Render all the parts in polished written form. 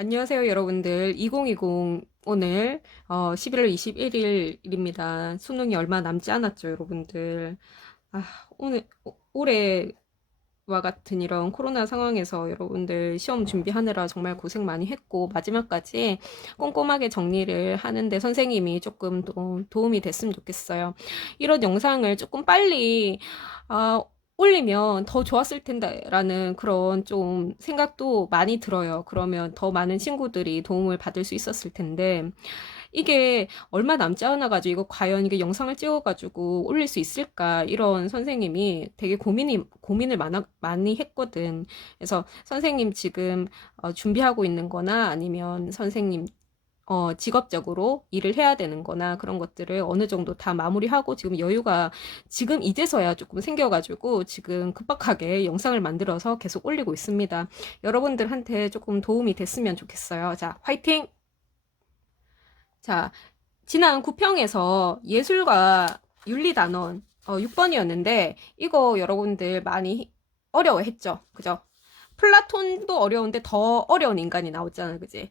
안녕하세요, 여러분들. 2020 오늘 11월 21일입니다. 수능이 얼마 남지 않았죠, 여러분들. 아, 올해와 같은 이런 코로나 상황에서 여러분들 시험 준비하느라 정말 고생 많이 했고, 마지막까지 꼼꼼하게 정리를 하는데 선생님이 조금 도움이 됐으면 좋겠어요. 이런 영상을 조금 빨리 아, 올리면 더 좋았을 텐데라는 그런 좀 생각도 많이 들어요. 그러면 더 많은 친구들이 도움을 받을 수 있었을 텐데, 이게 얼마 남지 않아가지고 이거 과연 이게 영상을 찍어가지고 올릴 수 있을까? 이런 선생님이 되게 고민을 많이 했거든. 그래서 선생님 지금 준비하고 있는 거나 아니면 선생님 직업적으로 일을 해야 되는 거나 그런 것들을 어느 정도 다 마무리하고 지금 여유가 지금 이제서야 조금 생겨가지고 지금 급박하게 영상을 만들어서 계속 올리고 있습니다. 여러분들한테 조금 도움이 됐으면 좋겠어요. 자, 화이팅! 자, 지난 구평에서 예술과 윤리단원 6번이었는데 이거 여러분들 많이 어려워했죠? 그죠? 플라톤도 어려운데 더 어려운 인간이 나왔잖아, 그지?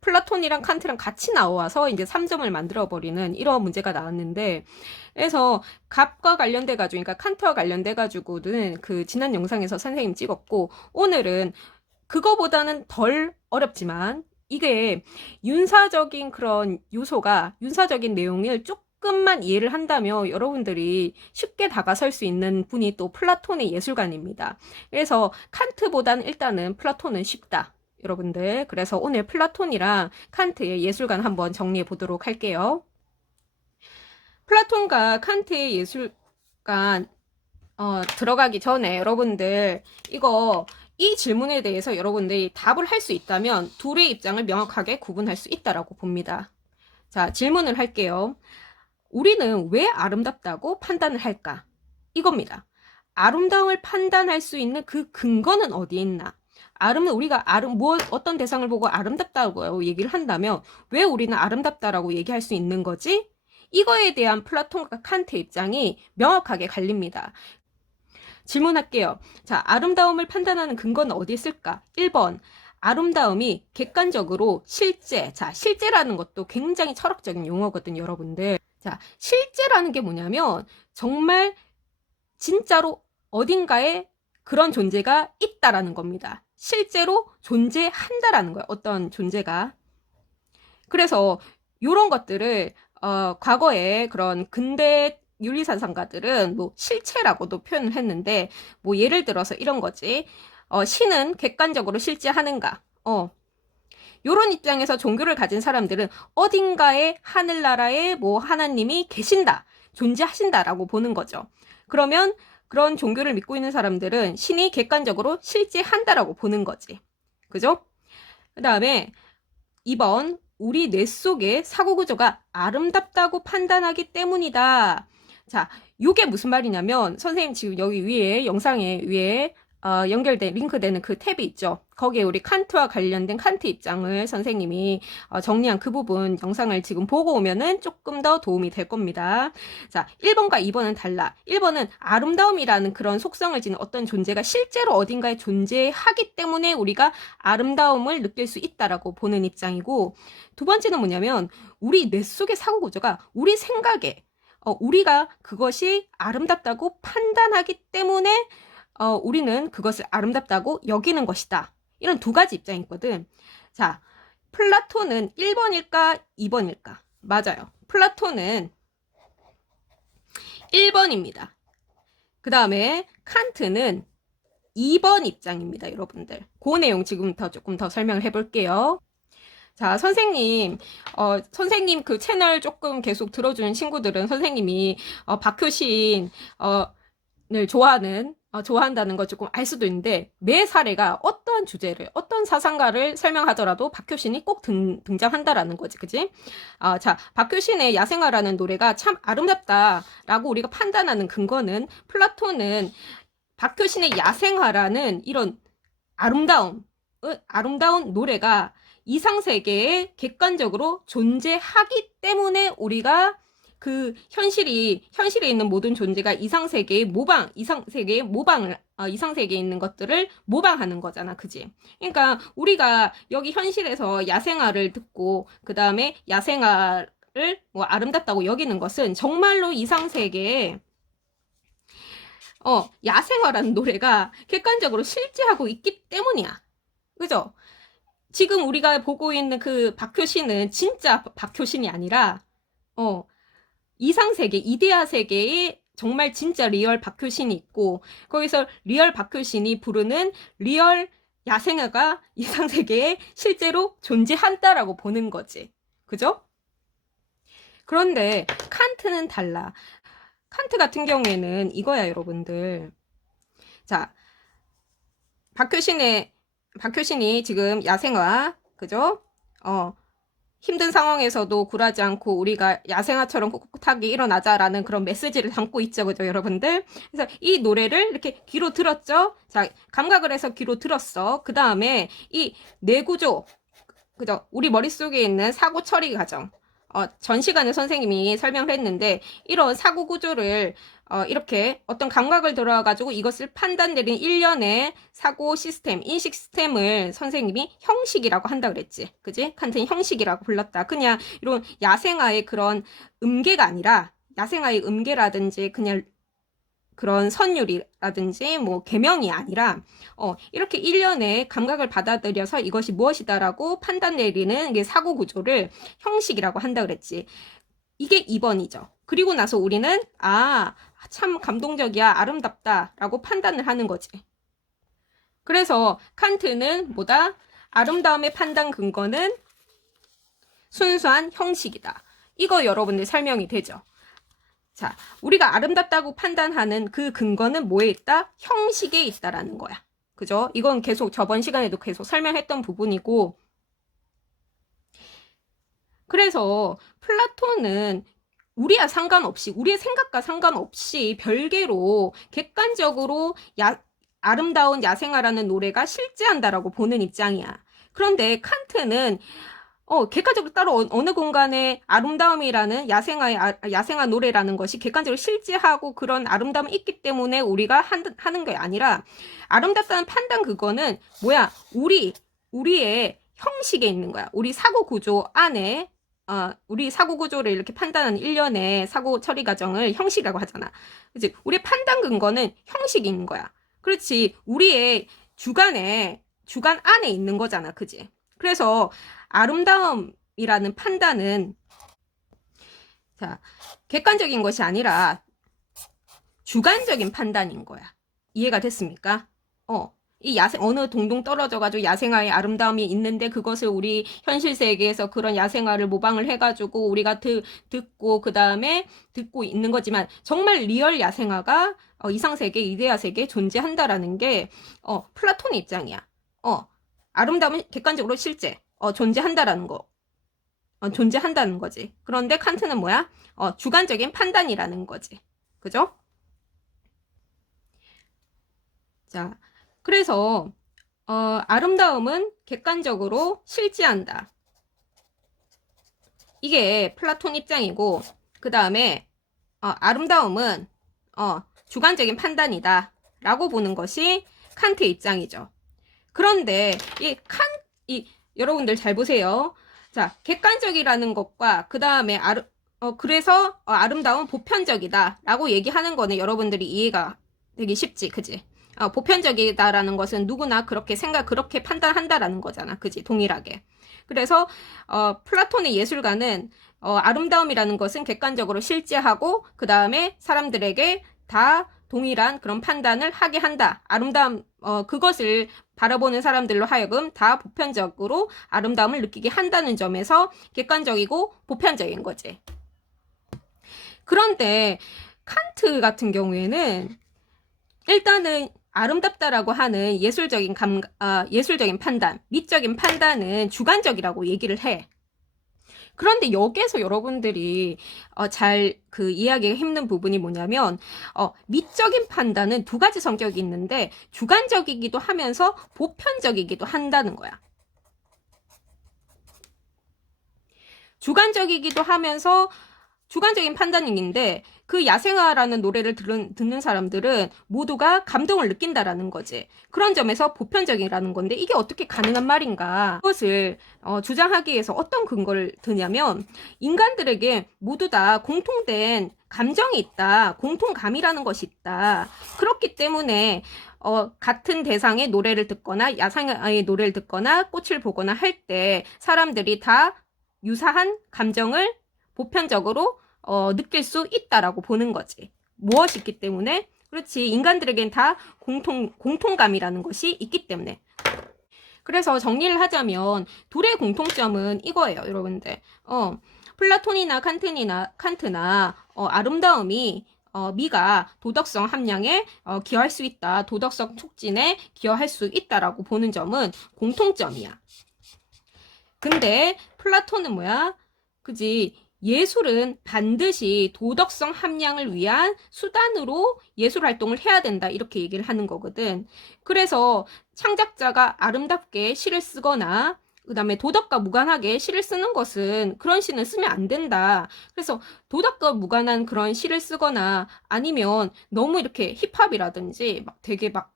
플라톤이랑 칸트랑 같이 나와서 이제 3점을 만들어버리는 이런 문제가 나왔는데, 그래서 값과 관련돼가지고, 그러니까 칸트와 관련돼가지고는 그 지난 영상에서 선생님 찍었고, 오늘은 그거보다는 덜 어렵지만, 이게 윤사적인 그런 요소가, 윤사적인 내용을 조금만 이해를 한다면 여러분들이 쉽게 다가설 수 있는 분이 또 플라톤의 예술가입니다. 그래서 칸트보다는 일단은 플라톤은 쉽다. 여러분들. 그래서 오늘 플라톤이랑 칸트의 예술관 한번 정리해 보도록 할게요. 플라톤과 칸트의 예술관 들어가기 전에 여러분들 이 질문에 대해서 여러분들이 답을 할 수 있다면 둘의 입장을 명확하게 구분할 수 있다라고 봅니다. 자, 질문을 할게요. 우리는 왜 아름답다고 판단을 할까? 이겁니다. 아름다움을 판단할 수 있는 그 근거는 어디에 있나? 우리가 어떤 대상을 보고 아름답다고 얘기를 한다면 왜 우리는 아름답다라고 얘기할 수 있는 거지? 이거에 대한 플라톤과 칸트의 입장이 명확하게 갈립니다. 질문할게요. 자, 아름다움을 판단하는 근거는 어디 있을까? 1번. 아름다움이 객관적으로 실제라는 것도 굉장히 철학적인 용어거든요, 여러분들. 자, 실제라는 게 뭐냐면 정말 진짜로 어딘가에 그런 존재가 있다라는 겁니다. 실제로 존재한다라는 거예요. 어떤 존재가. 그래서 이런 것들을 과거에 그런 근대 윤리사상가들은 뭐 실체라고도 표현을 했는데 뭐 예를 들어서 이런 거지. 신은 객관적으로 실제하는가? 요런 입장에서 종교를 가진 사람들은 어딘가에 하늘나라에 뭐 하나님이 계신다, 존재하신다라고 보는 거죠. 그러면 그런 종교를 믿고 있는 사람들은 신이 객관적으로 실제한다라고 보는 거지. 그죠? 그 다음에 2번, 우리 뇌 속의 사고구조가 아름답다고 판단하기 때문이다. 자, 요게 무슨 말이냐면 선생님 지금 여기 위에 영상에 위에 연결된 링크되는 그 탭이 있죠. 거기에 우리 칸트와 관련된 칸트 입장을 선생님이 정리한 그 부분 영상을 지금 보고 오면은 조금 더 도움이 될 겁니다. 자, 1번과 2번은 달라. 1번은 아름다움이라는 그런 속성을 지닌 어떤 존재가 실제로 어딘가에 존재하기 때문에 우리가 아름다움을 느낄 수 있다라고 보는 입장이고, 두 번째는 뭐냐면 우리 뇌 속의 사고 구조가 우리 생각에 우리가 그것이 아름답다고 판단하기 때문에 우리는 그것을 아름답다고 여기는 것이다. 이런 두 가지 입장이 있거든. 자, 플라톤은 1번일까? 2번일까? 맞아요. 플라톤은 1번입니다. 그 다음에 칸트는 2번 입장입니다, 여러분들. 그 내용 지금부터 조금 더 설명을 해볼게요. 자, 선생님 그 채널 조금 계속 들어주는 친구들은 선생님이 박효신 을 좋아한다는 거 조금 알 수도 있는데 매 사례가 어떤 주제를 어떤 사상가를 설명하더라도 박효신이 꼭 등장한다라는 거지, 그지? 자, 박효신의 야생화라는 노래가 참 아름답다라고 우리가 판단하는 근거는 플라톤은 박효신의 야생화라는 이런 아름다운 노래가 이상세계에 객관적으로 존재하기 때문에 우리가 그 현실에 있는 모든 존재가 이상세계의 이상세계에 있는 것들을 모방하는 거잖아. 그지? 그러니까 우리가 여기 현실에서 야생화를 듣고 그 다음에 야생화를 뭐 아름답다고 여기는 것은 정말로 이상세계에 야생화라는 노래가 객관적으로 실제하고 있기 때문이야. 그죠? 지금 우리가 보고 있는 그 박효신은 진짜 박효신이 아니라, 이상세계, 이데아 세계에 정말 진짜 리얼 박효신이 있고, 거기서 리얼 박효신이 부르는 리얼 야생화가 이상세계에 실제로 존재한다라고 보는 거지. 그죠? 그런데 칸트는 달라. 칸트 같은 경우에는 이거야, 여러분들. 자, 박효신이 지금 야생화, 그죠? 힘든 상황에서도 굴하지 않고 우리가 야생화처럼 꿋꿋하게 일어나자라는 그런 메시지를 담고 있죠, 그죠, 여러분들? 그래서 이 노래를 이렇게 귀로 들었죠? 자, 감각을 해서 귀로 들었어. 그 다음에 이 뇌구조, 그죠? 우리 머릿속에 있는 사고 처리 과정. 전 시간에 선생님이 설명을 했는데, 이런 사고 구조를, 이렇게 어떤 감각을 들어가지고 이것을 판단 내린 일련의 사고 시스템, 인식 시스템을 선생님이 형식이라고 한다 그랬지. 그지? 칸트는 형식이라고 불렀다. 그냥 이런 야생화의 그런 음계가 아니라, 야생화의 음계라든지 그냥 그런 선율이라든지 뭐 계명이 아니라 이렇게 일련의 감각을 받아들여서 이것이 무엇이다라고 판단 내리는 게 사고 구조를 형식이라고 한다 그랬지. 이게 2번이죠. 그리고 나서 우리는 참 감동적이야, 아름답다라고 판단을 하는 거지. 그래서 칸트는 뭐다? 아름다움의 판단 근거는 순수한 형식이다. 이거 여러분들 설명이 되죠. 자, 우리가 아름답다고 판단하는 그 근거는 뭐에 있다? 형식에 있다라는 거야. 그죠? 이건 계속 저번 시간에도 계속 설명했던 부분이고, 그래서 플라톤은 우리와 상관없이, 우리의 생각과 상관없이 별개로 객관적으로 아름다운 야생화라는 노래가 실제한다라고 보는 입장이야. 그런데 칸트는 객관적으로 따로 어느 공간에 아름다움이라는 야생화 노래라는 것이 객관적으로 실제하고 그런 아름다움이 있기 때문에 우리가 하는 게 아니라, 아름답다는 판단 그거는 뭐야? 우리의 형식에 있는 거야. 우리 사고 구조 안에, 우리 사고 구조를 이렇게 판단하는 일련의 사고 처리 과정을 형식이라고 하잖아. 그치? 우리 판단 근거는 형식이 있는 거야. 그렇지. 우리의 주관 안에 있는 거잖아. 그지? 그래서 아름다움이라는 판단은, 자, 객관적인 것이 아니라 주관적인 판단인 거야. 이해가 됐습니까? 이 어느 동동 떨어져가지고 야생화의 아름다움이 있는데 그것을 우리 현실 세계에서 그런 야생화를 모방을 해가지고 우리가 듣고 그 다음에 듣고 있는 거지만, 정말 리얼 야생화가 이상세계, 이데아 세계에 존재한다라는 게 플라톤의 입장이야. 아름다움은 객관적으로 실제 존재한다라는 거. 존재한다는 거지. 그런데 칸트는 뭐야? 주관적인 판단이라는 거지. 그죠? 자, 그래서 아름다움은 객관적으로 실제한다. 이게 플라톤 입장이고, 그 다음에 아름다움은 주관적인 판단이다 라고 보는 것이 칸트의 입장이죠. 그런데 여러분들 잘 보세요. 자, 객관적이라는 것과 그 다음에 그래서 아름다움은 보편적이다 라고 얘기하는 거는 여러분들이 이해가 되기 쉽지, 그지? 보편적이다라는 것은 누구나 그렇게 판단한다라는 거잖아, 그지? 동일하게. 그래서 플라톤의 예술가는 아름다움이라는 것은 객관적으로 실제하고 그 다음에 사람들에게 다 동일한 그런 판단을 하게 한다. 그것을 바라보는 사람들로 하여금 다 보편적으로 아름다움을 느끼게 한다는 점에서 객관적이고 보편적인 거지. 그런데 칸트 같은 경우에는 일단은 아름답다라고 하는 예술적인 판단, 미적인 판단은 주관적이라고 얘기를 해. 그런데 여기에서 여러분들이 잘 이해하기가 힘든 부분이 뭐냐면, 미적인 판단은 두 가지 성격이 있는데 주관적이기도 하면서 보편적이기도 한다는 거야. 주관적인 판단인데 그 야생화라는 노래를 듣는 사람들은 모두가 감동을 느낀다라는 거지. 그런 점에서 보편적이라는 건데 이게 어떻게 가능한 말인가? 그것을 주장하기 위해서 어떤 근거를 드냐면 인간들에게 모두 다 공통된 감정이 있다. 공통감이라는 것이 있다. 그렇기 때문에 같은 대상의 노래를 듣거나 야생의 노래를 듣거나 꽃을 보거나 할 때 사람들이 다 유사한 감정을 보편적으로 느낄 수 있다라고 보는 거지. 무엇이 있기 때문에? 그렇지. 인간들에겐 다 공통감이라는 것이 있기 때문에. 그래서 정리를 하자면 둘의 공통점은 이거예요, 여러분들. 플라톤이나 칸트나 아름다움이 미가 도덕성 함량에 기여할 수 있다. 도덕성 촉진에 기여할 수 있다라고 보는 점은 공통점이야. 근데 플라톤은 뭐야? 그지? 예술은 반드시 도덕성 함량을 위한 수단으로 예술 활동을 해야 된다. 이렇게 얘기를 하는 거거든. 그래서 창작자가 아름답게 시를 쓰거나 그 다음에 도덕과 무관하게 시를 쓰는 것은 그런 시는 쓰면 안 된다. 그래서 도덕과 무관한 그런 시를 쓰거나 아니면 너무 이렇게 힙합이라든지 막 되게 막,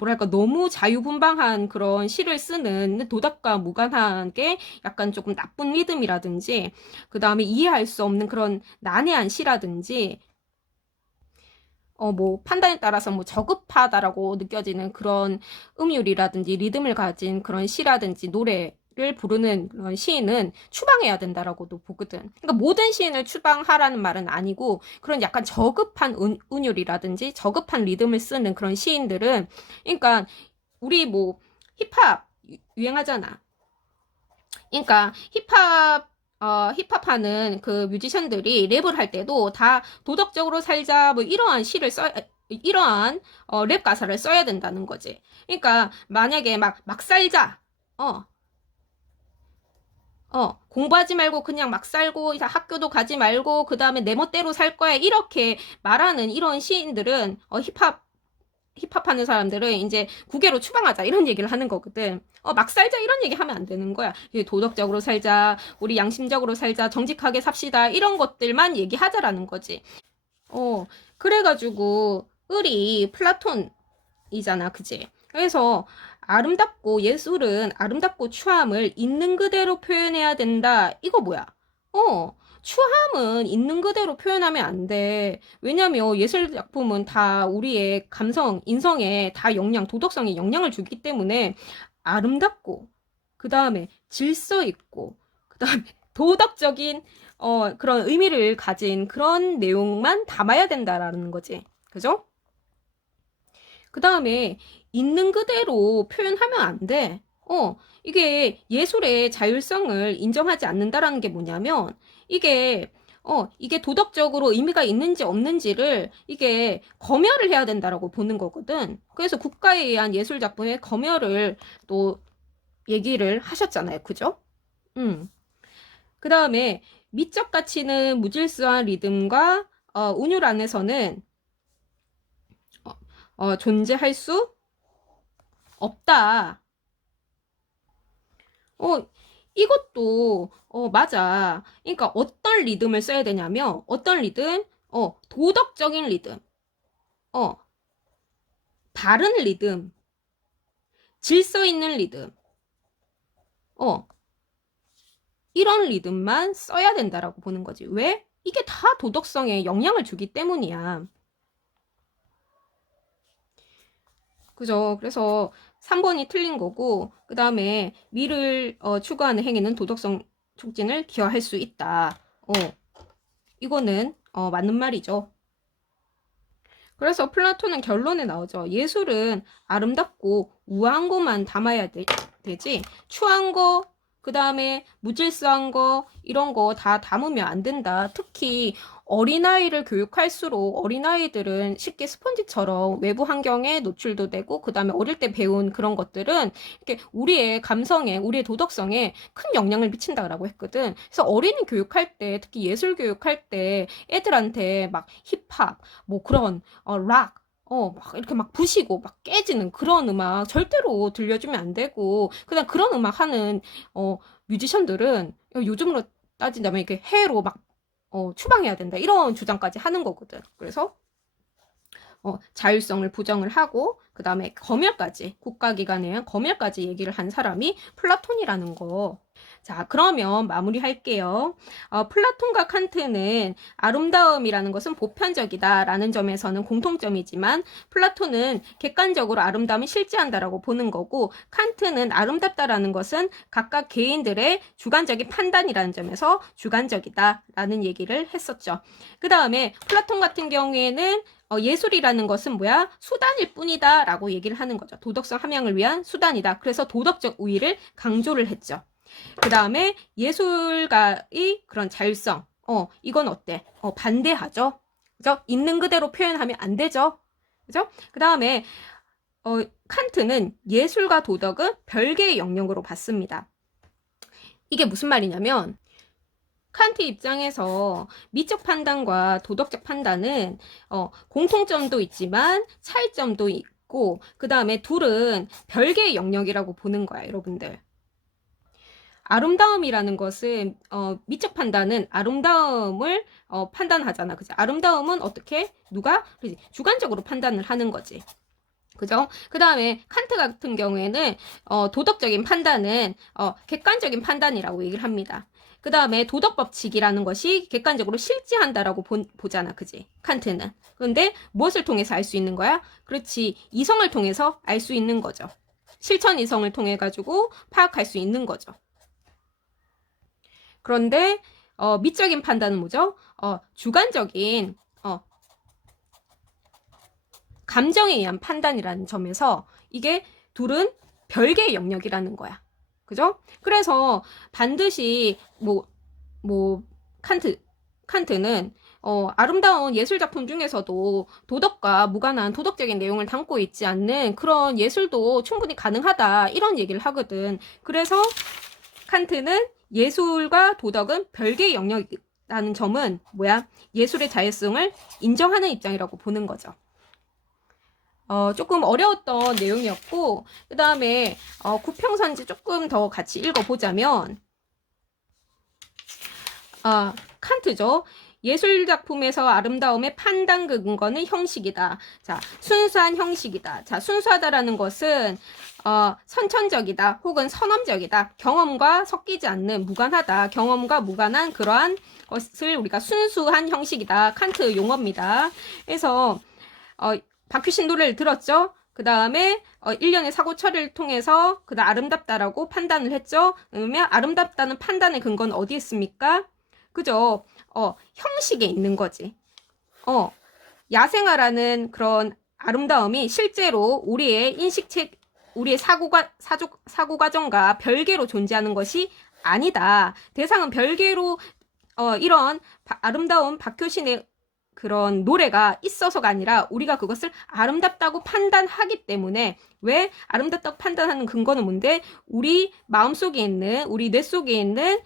뭐랄까, 너무 자유분방한 그런 시를 쓰는 도덕과 무관하게 약간 조금 나쁜 리듬이라든지, 그 다음에 이해할 수 없는 그런 난해한 시라든지, 뭐, 판단에 따라서 뭐 저급하다라고 느껴지는 그런 음율이라든지 리듬을 가진 그런 시라든지 노래를 부르는 그런 시인은 추방해야 된다라고도 보거든. 그러니까 모든 시인을 추방하라는 말은 아니고 그런 약간 저급한 운율이라든지 저급한 리듬을 쓰는 그런 시인들은, 그러니까 우리 뭐 힙합 유행하잖아. 그러니까 힙합하는 그 뮤지션들이 랩을 할 때도 다 도덕적으로 살자 뭐 이러한 이러한 랩 가사를 써야 된다는 거지. 그러니까 만약에 막 살자. 공부하지 말고 그냥 막 살고 학교도 가지 말고 그 다음에 내 멋대로 살 거야 이렇게 말하는 이런 시인들은 힙합하는 사람들은 이제 국외로 추방하자 이런 얘기를 하는 거거든. 막 살자 이런 얘기 하면 안 되는 거야. 도덕적으로 살자, 우리 양심적으로 살자, 정직하게 삽시다 이런 것들만 얘기하자라는 거지. 그래가지고 을이 플라톤이잖아, 그지? 그래서 아름답고 예술은 아름답고 추함을 있는 그대로 표현해야 된다. 이거 뭐야? 추함은 있는 그대로 표현하면 안 돼. 왜냐면 예술 작품은 다 우리의 감성, 인성에 다 도덕성에 영향을 주기 때문에 아름답고, 그 다음에 질서 있고, 그 다음에 도덕적인 그런 의미를 가진 그런 내용만 담아야 된다라는 거지. 그죠? 그 다음에 있는 그대로 표현하면 안 돼. 이게 예술의 자율성을 인정하지 않는다라는 게 뭐냐면, 이게 도덕적으로 의미가 있는지 없는지를 이게 검열을 해야 된다라고 보는 거거든. 그래서 국가에 의한 예술 작품의 검열을 또 얘기를 하셨잖아요. 그죠? 그 다음에 미적 가치는 무질서한 리듬과 운율 안에서는 존재할 수 없다. 이것도 맞아. 그러니까 어떤 리듬을 써야 되냐면 어떤 리듬? 도덕적인 리듬. 바른 리듬. 질서 있는 리듬. 이런 리듬만 써야 된다라고 보는 거지. 왜? 이게 다 도덕성에 영향을 주기 때문이야. 그죠? 그래서 3번이 틀린 거고, 그 다음에 미를 추구하는 행위는 도덕성 촉진을 기여할 수 있다. 이거는 맞는 말이죠. 그래서 플라톤은 결론에 나오죠. 예술은 아름답고 우아한 것만 담아야 되지. 추한 거, 그 다음에 무질서한 거, 이런 거 다 담으면 안 된다. 특히 어린아이를 교육할수록 어린아이들은 쉽게 스펀지처럼 외부 환경에 노출도 되고, 그 다음에 어릴 때 배운 그런 것들은 이렇게 우리의 감성에, 우리의 도덕성에 큰 영향을 미친다라고 했거든. 그래서 어린이 교육할 때, 특히 예술 교육할 때 애들한테 막 힙합, 뭐 그런, 락, 막 이렇게 막 부시고 막 깨지는 그런 음악 절대로 들려주면 안 되고, 그냥 그런 음악 하는, 뮤지션들은 요즘으로 따진다면 이렇게 해외로 막 추방해야 된다. 이런 주장까지 하는 거거든. 그래서 자율성을 부정을 하고 그 다음에 검열까지, 국가기관에 의한 검열까지 얘기를 한 사람이 플라톤이라는 거. 자, 그러면 마무리할게요. 플라톤과 칸트는 아름다움이라는 것은 보편적이다 라는 점에서는 공통점이지만 플라톤은 객관적으로 아름다움이 실제한다라고 보는 거고, 칸트는 아름답다라는 것은 각각 개인들의 주관적인 판단이라는 점에서 주관적이다 라는 얘기를 했었죠. 그 다음에 플라톤 같은 경우에는 예술이라는 것은 뭐야? 수단일 뿐이다 라고 얘기를 하는 거죠. 도덕성 함양을 위한 수단이다. 그래서 도덕적 우위를 강조를 했죠. 그 다음에 예술가의 그런 자율성, 이건 어때? 반대하죠. 그죠? 있는 그대로 표현하면 안 되죠. 그죠? 그 다음에 칸트는 예술과 도덕은 별개의 영역으로 봤습니다. 이게 무슨 말이냐면 칸트 입장에서 미적 판단과 도덕적 판단은 공통점도 있지만 차이점도 있고 그 다음에 둘은 별개의 영역이라고 보는 거야, 여러분들. 아름다움이라는 것은 미적 판단은 아름다움을 판단하잖아. 그죠? 아름다움은 어떻게? 누가? 그치? 주관적으로 판단을 하는 거지. 그죠? 그 다음에 칸트 같은 경우에는 도덕적인 판단은 객관적인 판단이라고 얘기를 합니다. 그 다음에 도덕법칙이라는 것이 객관적으로 실제한다라고 보잖아. 그지? 칸트는. 그런데 무엇을 통해서 알 수 있는 거야? 그렇지. 이성을 통해서 알 수 있는 거죠. 실천 이성을 통해 가지고 파악할 수 있는 거죠. 그런데 미적인 판단은 뭐죠? 주관적인 감정에 의한 판단이라는 점에서 이게 둘은 별개의 영역이라는 거야. 그죠? 그래서 반드시 칸트는 아름다운 예술 작품 중에서도 도덕과 무관한 도덕적인 내용을 담고 있지 않는 그런 예술도 충분히 가능하다. 이런 얘기를 하거든. 그래서 칸트는 예술과 도덕은 별개의 영역이라는 점은 뭐야? 예술의 자율성을 인정하는 입장이라고 보는 거죠. 조금 어려웠던 내용이었고, 그 다음에 구평선지 조금 더 같이 읽어보자면, 칸트죠. 예술 작품에서 아름다움의 판단 근거는 형식이다. 자, 순수한 형식이다. 자, 순수하다라는 것은 선천적이다 혹은 선험적이다. 경험과 섞이지 않는 무관하다. 경험과 무관한 그러한 것을 우리가 순수한 형식이다. 칸트 용어입니다. 그래서 박효신 노래를 들었죠. 그 다음에 일련의 사고 처리를 통해서 그다음 아름답다라고 판단을 했죠. 그러면 아름답다는 판단의 근거는 어디에 있습니까? 그죠? 형식에 있는 거지. 야생화라는 그런 아름다움이 실제로 우리의 우리의 사고 과정과 별개로 존재하는 것이 아니다. 대상은 별개로 이런 아름다운 박효신의 그런 노래가 있어서가 아니라 우리가 그것을 아름답다고 판단하기 때문에, 왜 아름답다고 판단하는 근거는 뭔데? 우리 마음속에 있는, 우리 뇌 속에 있는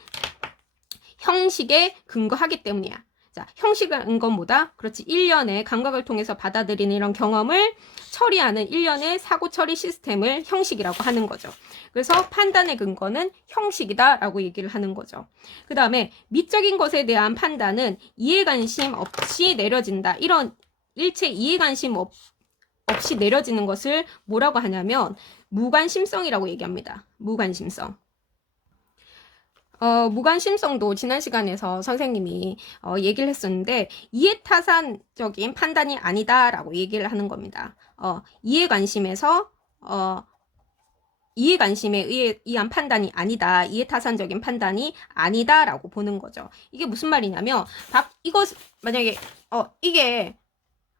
형식에 근거하기 때문이야. 자, 형식은 건 뭐다? 그렇지. 일련의 감각을 통해서 받아들이는 이런 경험을 처리하는 일련의 사고 처리 시스템을 형식이라고 하는 거죠. 그래서 판단의 근거는 형식이다라고 얘기를 하는 거죠. 그 다음에 미적인 것에 대한 판단은 이해관심 없이 내려진다. 이런 일체 이해관심 없이 내려지는 것을 뭐라고 하냐면 무관심성이라고 얘기합니다. 무관심성. 무관심성도 지난 시간에서 선생님이 얘기를 했었는데 이해타산적인 판단이 아니다라고 얘기를 하는 겁니다. 이해관심에 의한 판단이 아니다. 이해타산적인 판단이 아니다라고 보는 거죠. 이게 무슨 말이냐면 이게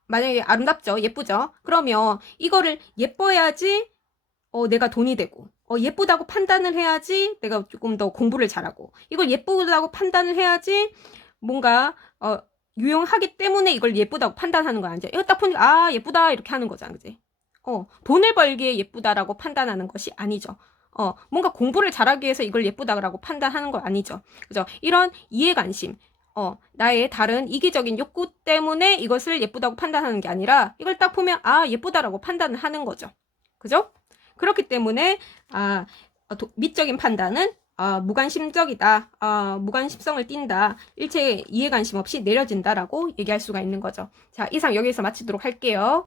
만약에 아름답죠? 예쁘죠? 그러면 이거를 예뻐야지 내가 돈이 되고, 예쁘다고 판단을 해야지 내가 조금 더 공부를 잘하고, 이걸 예쁘다고 판단을 해야지 뭔가 유용하기 때문에 이걸 예쁘다고 판단하는 거야. 이제 이거 딱 보니까 예쁘다 이렇게 하는 거잖아, 그지? 돈을 벌기에 예쁘다라고 판단하는 것이 아니죠. 뭔가 공부를 잘하기 위해서 이걸 예쁘다라고 판단하는 거 아니죠. 그죠? 이런 이해관심, 나의 다른 이기적인 욕구 때문에 이것을 예쁘다고 판단하는 게 아니라 이걸 딱 보면 예쁘다라고 판단을 하는 거죠. 그죠? 그렇기 때문에 미적인 판단은 무관심적이다, 무관심성을 띈다, 일체 이해관심 없이 내려진다라고 얘기할 수가 있는 거죠. 자, 이상 여기서 마치도록 할게요.